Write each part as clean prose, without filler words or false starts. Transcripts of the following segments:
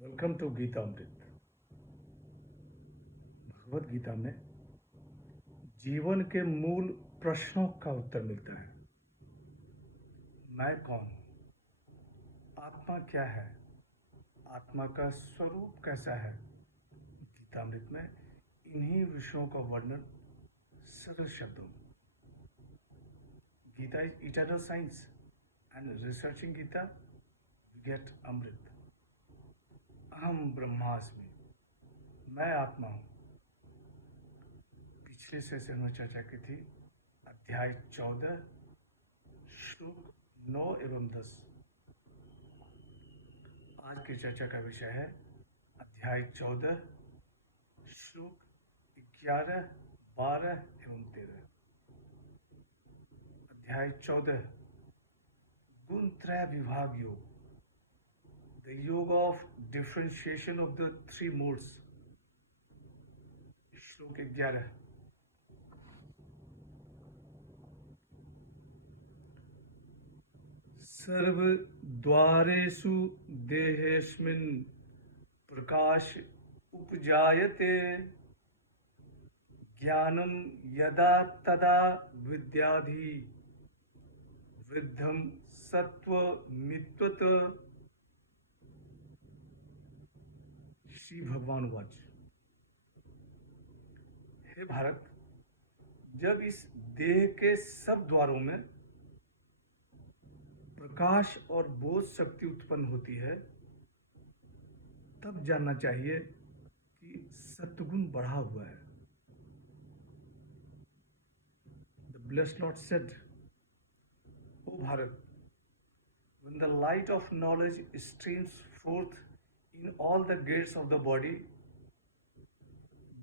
Welcome to Gita अमृत। भगवत गीता में जीवन के मूल प्रश्नों का उत्तर मिलता है। मैं कौन हूँ? आत्मा क्या है? आत्मा का स्वरूप कैसा है? गीतामृत में इन्हीं विषयों का वर्णन सरल शब्दों में। Gita is eternal science and researching Gita we get amrit. अहम ब्रह्मास्मि, मैं आत्मा हूँ। पिछले सेशन में चर्चा की थी अध्याय 14 श्लोक 9 एवं 10। आज की चर्चा का विषय है अध्याय 14 श्लोक 11, 12 एवं 13। अध्याय 14 गुण त्रय विभाग योग, द योग of differentiation of the three modes. श्लोक 11 सर्वद्वारेषु देहेऽस्मिन् प्रकाश उपजायते, ज्ञानं यदा तदा विद्याधि वृद्धं सत्त्वमित्युत। श्री भगवान वाच। हे भारत, जब इस देह के सब द्वारों में प्रकाश और बोध शक्ति उत्पन्न होती है, तब जानना चाहिए कि सत्वगुण बढ़ा हुआ है। The blessed Lord said, O Bharat, when the light of knowledge streams forth in all the gates of the body,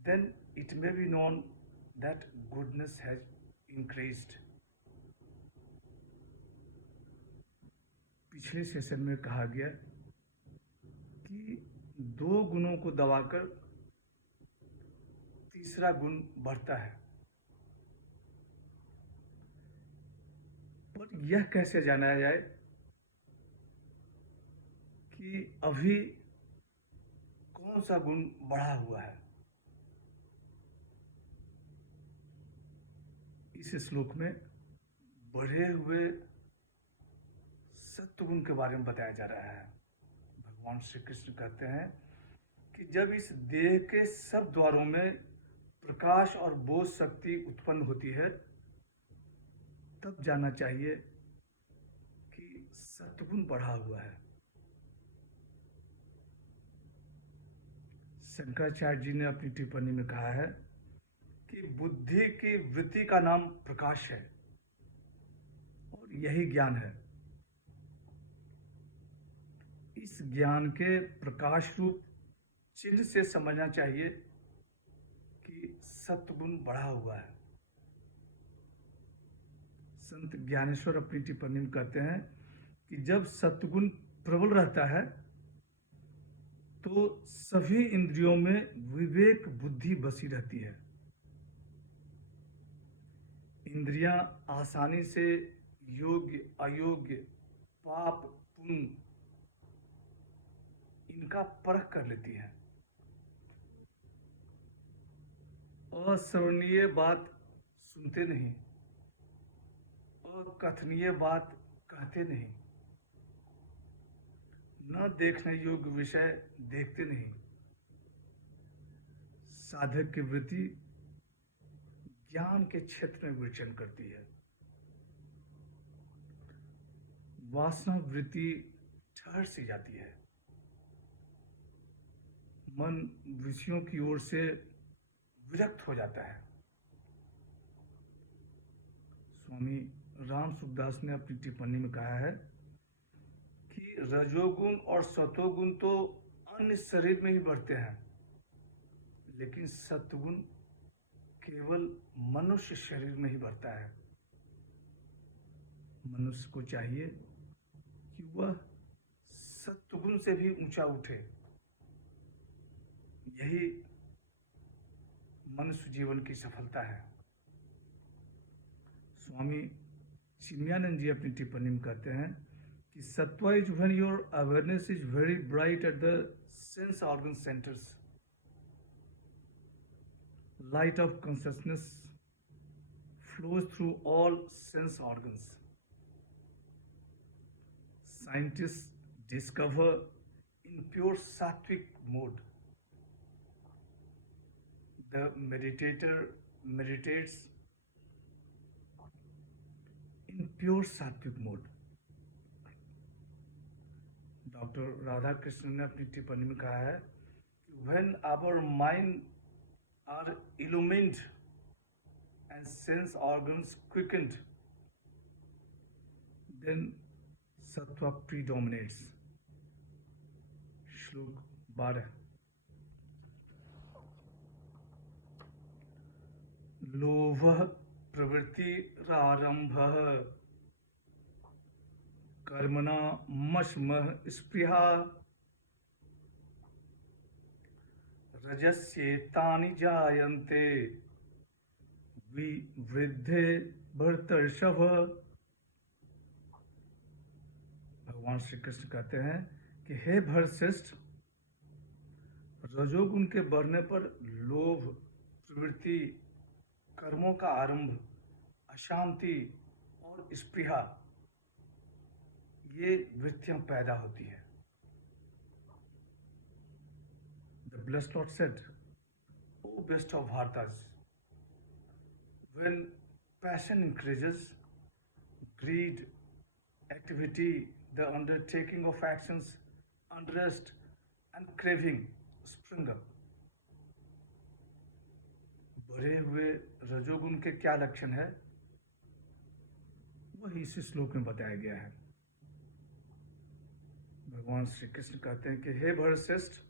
then it may be known that goodness has increased. पिछले सेशन में कहा गया कि दो गुणों को दबाकर तीसरा गुण बढ़ता है, पर यह कैसे जाना जाए कि अभी कौन सा गुण बढ़ा हुआ है? इस श्लोक में बढ़े हुए सत्वगुण के बारे में बताया जा रहा है। भगवान श्री कृष्ण कहते हैं कि जब इस देह के सब द्वारों में प्रकाश और बोध शक्ति उत्पन्न होती है, तब जानना चाहिए कि सत्वगुण बढ़ा हुआ है। शंकराचार्य जी ने अपनी टिप्पणी में कहा है कि बुद्धि की वृत्ति का नाम प्रकाश है और यही ज्ञान है। इस ज्ञान के प्रकाश रूप चिन्ह से समझना चाहिए कि सत्वगुण बढ़ा हुआ है। संत ज्ञानेश्वर अपनी टिप्पणी में कहते हैं कि जब सत्वगुण प्रबल रहता है तो सभी इंद्रियों में विवेक बुद्धि बसी रहती है। इंद्रियां आसानी से योग्य अयोग्य पाप पुण्य इनका परख कर लेती हैं। अश्रवणीय बात सुनते नहीं, अकथनीय बात कहते नहीं, न देखने योग्य विषय देखते नहीं। साधक की वृत्ति ज्ञान के क्षेत्र में विचरण करती है। वासना वृत्ति ठहर सी जाती है। मन विषयों की ओर से विरक्त हो जाता है। स्वामी राम सुखदास ने अपनी टिप्पणी में कहा है कि रजोगुण और सतोगुण तो अन्य शरीर में ही बढ़ते हैं, लेकिन सत्वगुण केवल मनुष्य शरीर में ही बढ़ता है। मनुष्य को चाहिए कि वह सत्वगुण से भी ऊंचा उठे। यही मनुष्य जीवन की सफलता है। स्वामी चिन्मयानंद जी अपनी टिप्पणी में कहते हैं कि sattva is when your awareness is very bright at the sense organ centers. Light of consciousness flows through all sense organs. Scientists discover in pure sattvic mode. The meditator meditates in pure sattvic mode. Doctor Radha Krishna ने अपनी टिप्पणी में कहा है कि when our mind are illumined and sense organs quickened, then sattva predominates. श्लोक 12। लोभः प्रवृत्तिरारम्भः कर्मणा मश्मः स्पृहा रजस्येतानि जायन्ते विवृद्धे भरतर्षभ। भगवान श्री कृष्ण कहते हैं कि हे भरतश्रेष्ठ, रजोगुण के बढ़ने पर लोभ, प्रवृत्ति, कर्मों का आरंभ, अशांति और स्पृहा, ये वृत्तियां पैदा होती हैं। The blessed Lord said, "O best of Bhartas, when passion increases, greed, activity, the undertaking of actions, unrest, and craving spring up." बढ़े हुए रजोगुण के क्या लक्षण है, वही इस श्लोक में बताया गया है। भगवान श्री कृष्ण कहते हैं कि हे भरतश्रेष्ठ,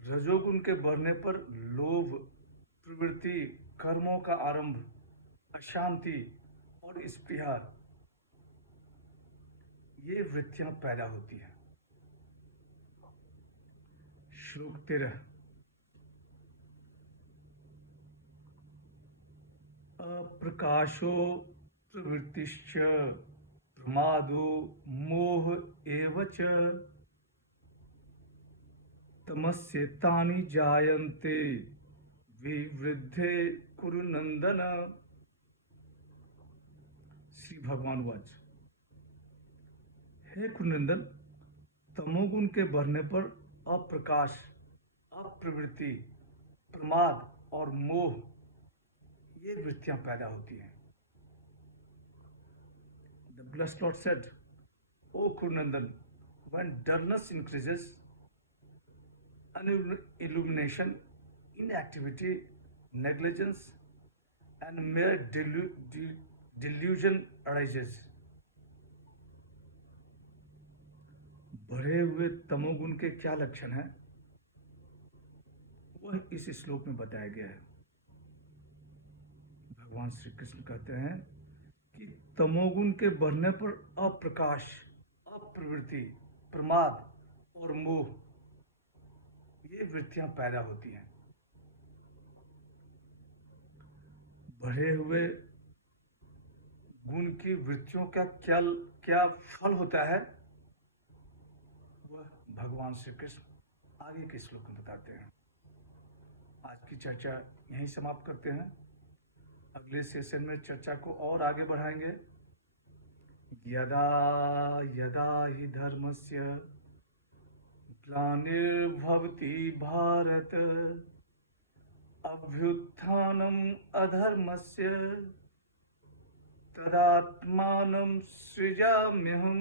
रजोगुण के बढ़ने पर लोभ, प्रवृत्ति, कर्मों का आरंभ, अशांति और स्पृहा, ये वृत्तियां पैदा होती हैं। श्लोक 13। अप्रकाशो प्रवृत्तिश्च प्रमादो मोह एव च तमस्येतानि जायन्ते विवृद्धे कुरु नंदन। श्री भगवान वाच, हे कुरुनंदन, तमोगुण के बढ़ने पर अप्रकाश, अप्रवृत्ति, प्रमाद और मोह, ये वृत्तियां पैदा होती हैं। The blessed Lord said, "O Kurunandan, when dullness increases, illumination, inactivity, negligence, and mere delusion arises." बढ़े हुए तमोगुण के क्या लक्षण हैं, वह इस श्लोक में बताया गया है। भगवान श्री कृष्ण कहते हैं कि तमोगुण के बढ़ने पर अप्रकाश, अप्रवृत्ति, प्रमाद और मोह, ये वृत्तियां पैदा होती हैं। बढ़े हुए गुण की वृत्तियों का क्या फल होता है, वह भगवान श्री कृष्ण आगे के श्लोक में बताते हैं। आज की चर्चा यहीं समाप्त करते हैं। अगले सेशन में चर्चा को और आगे बढ़ाएंगे। यदा यदा हि धर्मस्य ग्लानिर्भवति भारत, अभ्युत्थानम् अधर्मस्य तदात्मानं सृजाम्यहम्।